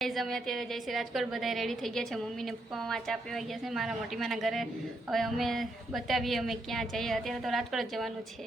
Guys અમે અત્યારે જઈશું રાજકોટ, બધા રેડી થઈ ગયા છે. મમ્મી ને પપ્પા ચા પીવા ગયા છે મારા મોટી માના ઘરે. હવે અમે બતાવીએ અમે ક્યાં જઈએ. અત્યારે તો રાજકોટ જવાનું છે.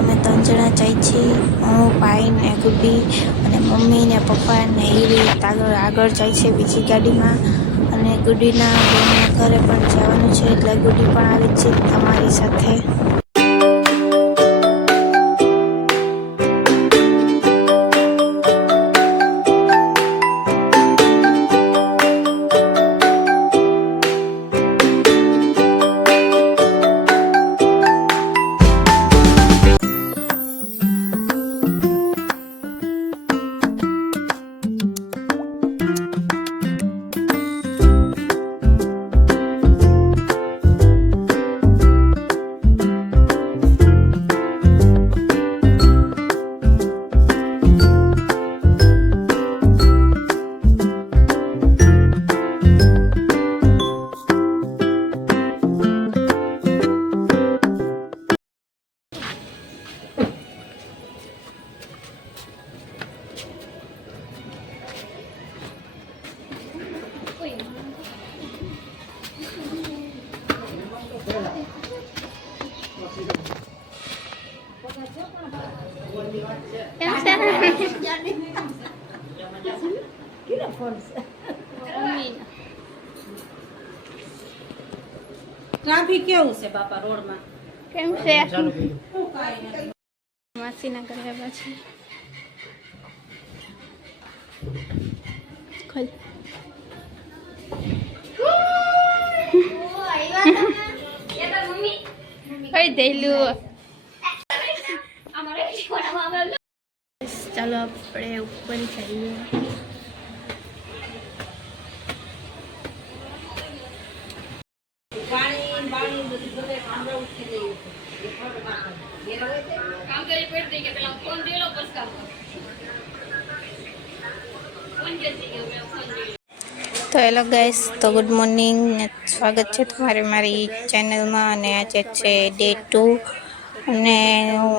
અમે 3 જણા જઈએ છીએ. હું, ભાઈ ને ગુડી અને મમ્મી ને પપ્પા ને એવી આગળ જાય છે બીજી ગાડીમાં. અને ગુડીના બેનના ઘરે પણ જવાનું છે, એટલે ગુડી પણ આવી છે તમારી સાથે. ટ્રાફિક કેવું છે બાપા રોડ માં? કેમ છે? માસીના ઘરે આવ્યા છે. ખોલ. ઓય દેલું. ચાલો આપણે ઉપર જઈએ. તો હેલો ગાઈસ, તો ગુડ મોર્નિંગ ને સ્વાગત છે તમારે મારી ચેનલમાં. અને આજે છે ડે 2 અને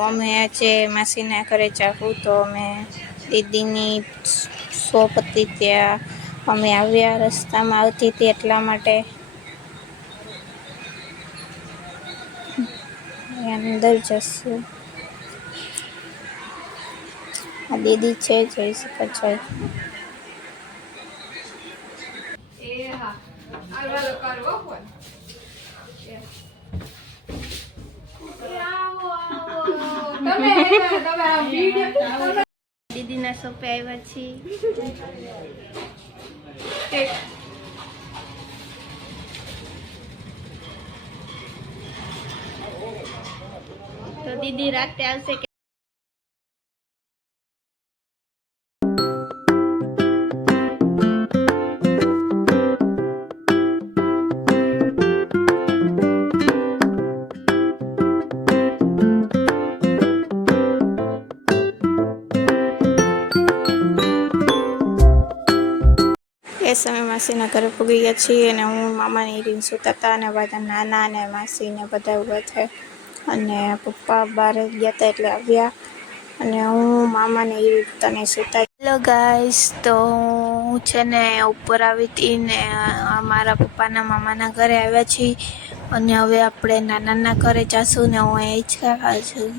અમે આજે માસીના ઘરે જાઉં. તો અમે દીદીની શોપ હતી ત્યાં અમે આવ્યા, રસ્તામાં આવતી હતી એટલા માટે અંદર જશું. આ દીદી છે, જોઈ શકો છો. દીદીના શોપે આવ્યા છીએ. તો દીદી રાતે આવશે કે અમે માસીના ઘરે પૂગી ગયા છીએ. અને હું મામાની રીન સૂતા હતા અને બધા નાના અને માસીને બધા ઊભા થયા. અને પપ્પા બહાર ગયા હતા એટલે આવ્યા. અને હું મામાને એ તને સૂતા. હેલો ગાઈસ, તો હું છે ને ઉપર આવી હતી ને મારા પપ્પાના મામાના ઘરે આવ્યા છીએ. અને હવે આપણે નાનાના ઘરે જઈશું ને હું અહીં જ છું.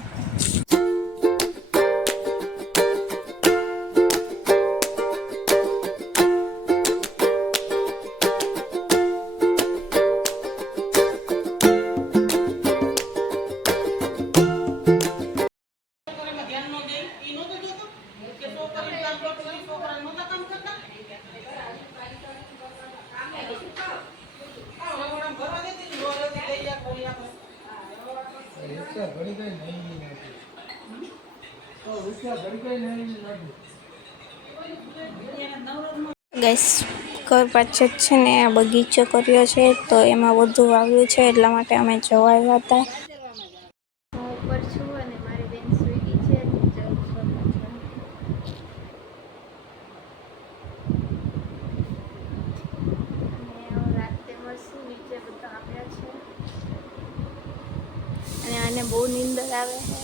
ગેસ ઘર પાછળ છે ને આ બગીચો કર્યો છે તો એમાં બધું વાવ્યું છે એટલા માટે અમે જોવા આવ્યા હતા. હું ઉપર છું અને મારી બેન સુઈ ગઈ છે. રાતે મળશું નીચે બધા આવ્યા છે અને આને બહુ નીંદર આવે છે.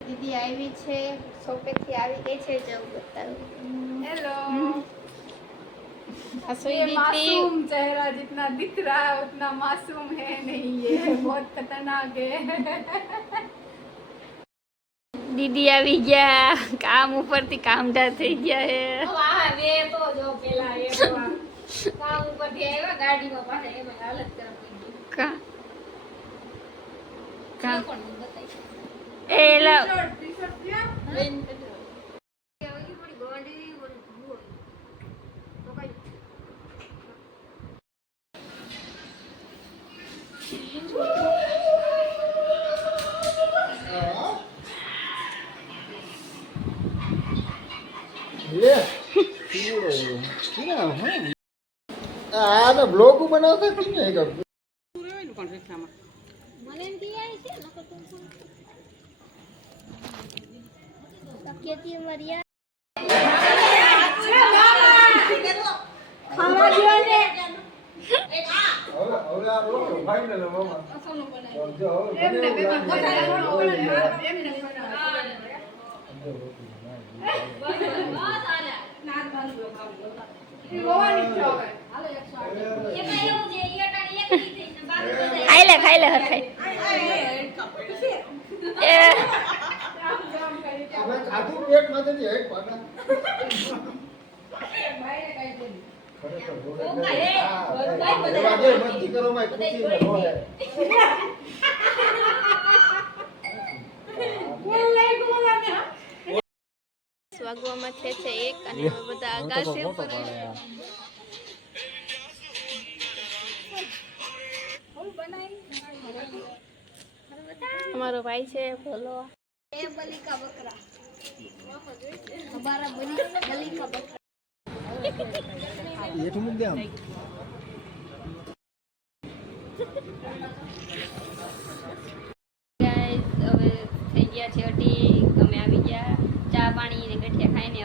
દીદી આવી છે, શોપેથી આવી ગઈ છે, જવું બતાવું. हेलो હસવી ये દીદી मासूम चेहरा जितना दिख रहा है उतना मासूम है नहीं ये बहुत खतरनाक है દીદી આવી ગયા, કામ ઉપરથી કામઢા થઈ ગયા હે. वाह वे तो जो पेला ये काम ऊपर થી આવ્યા ગાડીમાં પાછા એમાં હાલત ખરાબ થઈ ગઈ કા કા કોણ બતાઈ એ લા ટી-શર્ટ ક્યાં બેન બ્લોગ બનાવતા કે નહીં મને એમ કે આવી છે નકર તો સક્યતી મરિયા ખાવા દો ને એમને બેમાં એમને ખાઈ લે હર ખાઈ એ ખાધું પેટ માંથી હેઠ પાડા મસ્તી કરો માં ખુશી ને હોય વાગવામાં છે 1 અને હવે બધા આકાશે ઉપર અમારો ભાઈ છે બોલો એ બલિકા બકરા હમારા બલિકા બકરા એ ઠુમક દે આમ ગાઈસ હવે થઈ ગયા છે અઢી, અમે આવી ગયા ચા પાણી ને ગઠિયા ખાઈને